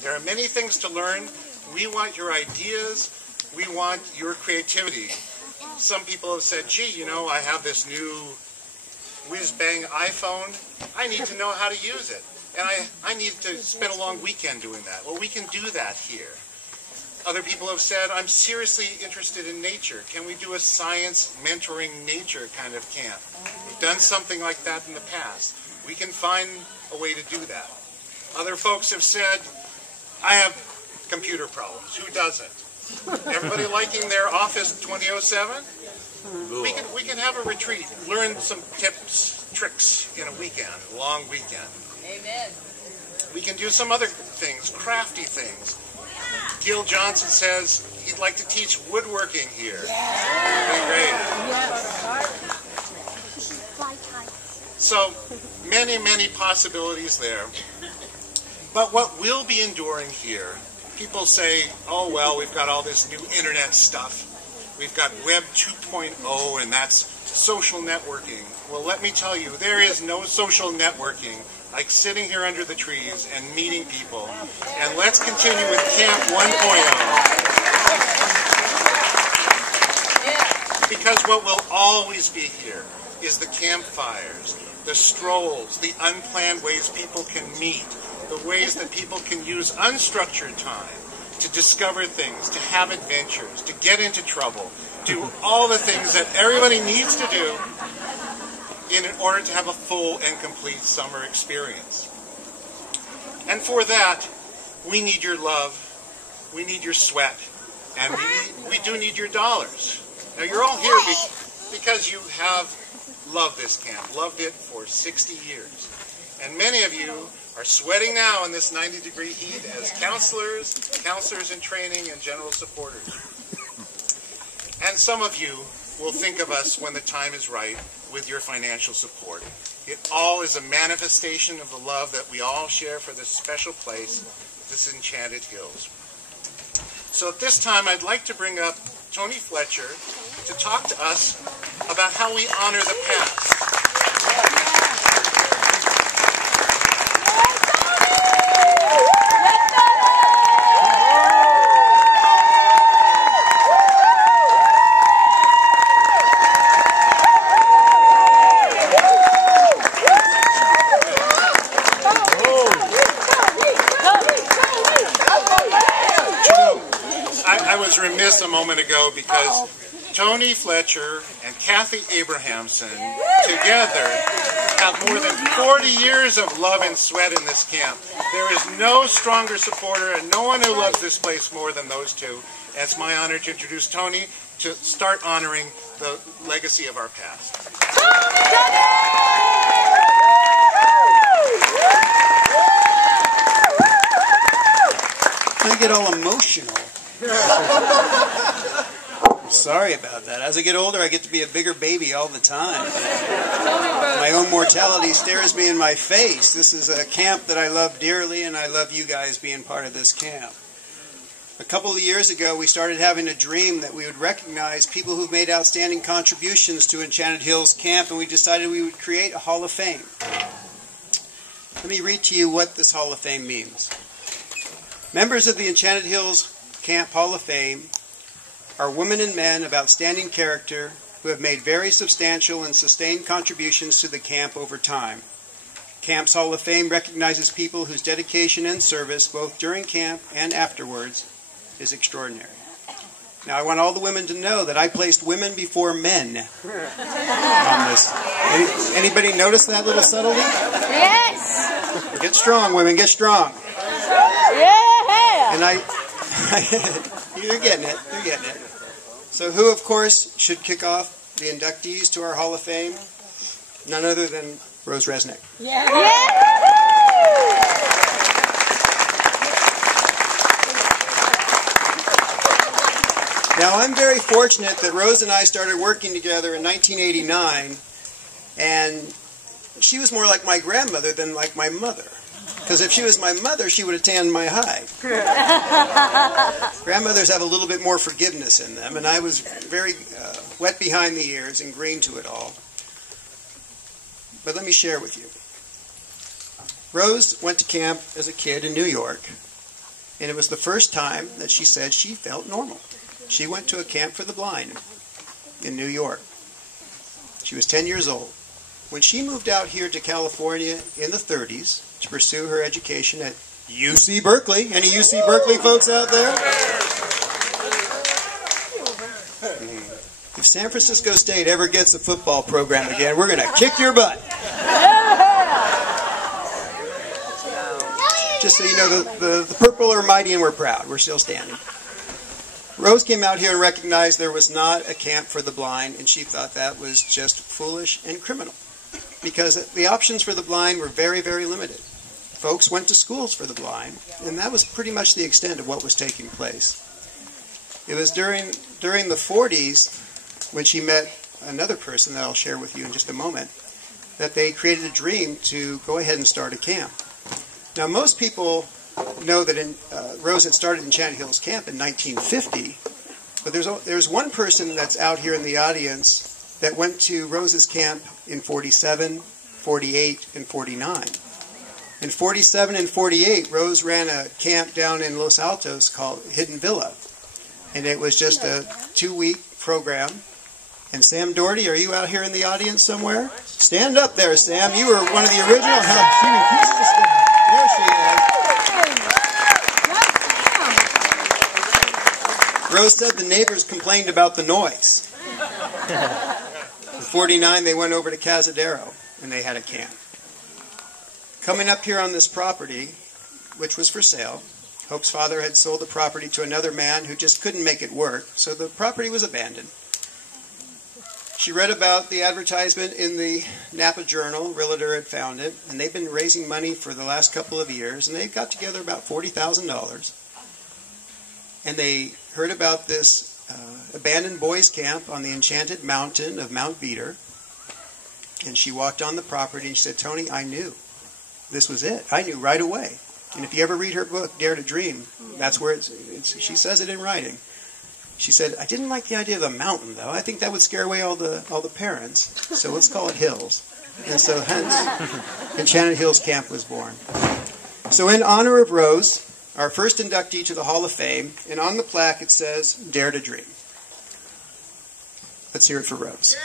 There are many things to learn. We want your ideas. We want your creativity. Some people have said, gee, you know, I have this new whiz-bang iPhone. I need to know how to use it. And I need to spend a long weekend doing that. Well, we can do that here. Other people have said, I'm seriously interested in nature. Can we do a science mentoring nature kind of camp? We've done something like that in the past. We can find a way to do that. Other folks have said, I have computer problems. Who doesn't? Everybody liking their Office 2007? We can have a retreat, learn some tips, tricks in a weekend, a long weekend. Amen. We can do some other things, crafty things. Gil Johnson says he'd like to teach woodworking here. Yeah. Great. So many, many possibilities there. But what we'll be enduring here, people say, oh, well, we've got all this new internet stuff. We've got Web 2.0, and that's social networking. Well, let me tell you, there is no social networking like sitting here under the trees and meeting people. And let's continue with Camp 1.0. Because what will always be here is the campfires, the strolls, the unplanned ways people can meet, the ways that people can use unstructured time to discover things, to have adventures, to get into trouble, do all the things that everybody needs to do in order to have a full and complete summer experience. And for that, we need your love, we need your sweat, and we do need your dollars. Now you're all here because you have loved this camp, loved it for 60 years. And many of you are sweating now in this 90-degree heat as counselors in training, and general supporters. And some of you will think of us when the time is right with your financial support. It all is a manifestation of the love that we all share for this special place, this Enchanted Hills. So at this time, I'd like to bring up Tony Fletcher to talk to us about how we honor the past. A moment ago because Tony Fletcher and Kathy Abrahamson together have more than 40 years of love and sweat in this camp. There is no stronger supporter and no one who loves this place more than those two. And it's my honor to introduce Tony to start honoring the legacy of our past. I get all emotional. Sorry about that. As I get older, I get to be a bigger baby all the time. My own mortality stares me in my face. This is a camp that I love dearly, and I love you guys being part of this camp. A couple of years ago, we started having a dream that we would recognize people who've made outstanding contributions to Enchanted Hills Camp, and we decided we would create a Hall of Fame. Let me read to you what this Hall of Fame means. Members of the Enchanted Hills Camp Hall of Fame are women and men of outstanding character who have made very substantial and sustained contributions to the camp over time. Camp's Hall of Fame recognizes people whose dedication and service, both during camp and afterwards, is extraordinary. Now, I want all the women to know that I placed women before men on this. Anybody notice that little subtlety? Yes! Get strong, women, get strong. Yeah! And you're getting it, you're getting it. So who, of course, should kick off the inductees to our Hall of Fame? None other than Rose Resnick. Yeah. Now, I'm very fortunate that Rose and I started working together in 1989, and she was more like my grandmother than like my mother. Because if she was my mother, she would have tanned my hide. Grandmothers have a little bit more forgiveness in them, and I was very wet behind the ears and green to it all. But let me share with you. Rose went to camp as a kid in New York, And it was the first time that she said she felt normal. She went to a camp for the blind in New York. She was 10 years old. When she moved out here to California in the 30s to pursue her education at UC Berkeley. Any UC Berkeley folks out there? If San Francisco State ever gets a football program again, we're going to kick your butt. Just so you know, the purple are mighty and we're proud. We're still standing. Rose came out here and recognized there was not a camp for the blind, and she thought that was just foolish and criminal, because the options for the blind were very, very limited. Folks went to schools for the blind, and that was pretty much the extent of what was taking place. It was during the 40s, when she met another person that I'll share with you in just a moment, that they created a dream to go ahead and start a camp. Now, most people know that Rose had started Enchanted Hills Camp in 1950, but there's one person that's out here in the audience that went to Rose's camp in 47, 48, and 49. In 47 and 48, Rose ran a camp down in Los Altos called Hidden Villa, and it was just a 2-week program. And Sam Doherty, are you out here in the audience somewhere? Stand up there, Sam. You were one of the original. She refuses to stand. There she is. Rose said the neighbors complained about the noise. In 49, they went over to Cazadero, and they had a camp. Coming up here on this property, which was for sale, Hope's father had sold the property to another man who just couldn't make it work, so the property was abandoned. She read about the advertisement in the Napa Journal. Realtor had found it, and they've been raising money for the last couple of years, and they got together about $40,000. And they heard about this abandoned boys' camp on the enchanted mountain of Mount Veeder. And she walked on the property and she said, "Tony, I knew. This was it. I knew right away." And if you ever read her book, Dare to Dream, that's where she says it in writing. She said, "I didn't like the idea of a mountain, though. I think that would scare away all the parents. So let's call it hills." And so hence, Enchanted Hills Camp was born. So in honor of Rose, our first inductee to the Hall of Fame, and on the plaque it says, "Dare to Dream." Let's hear it for Rose.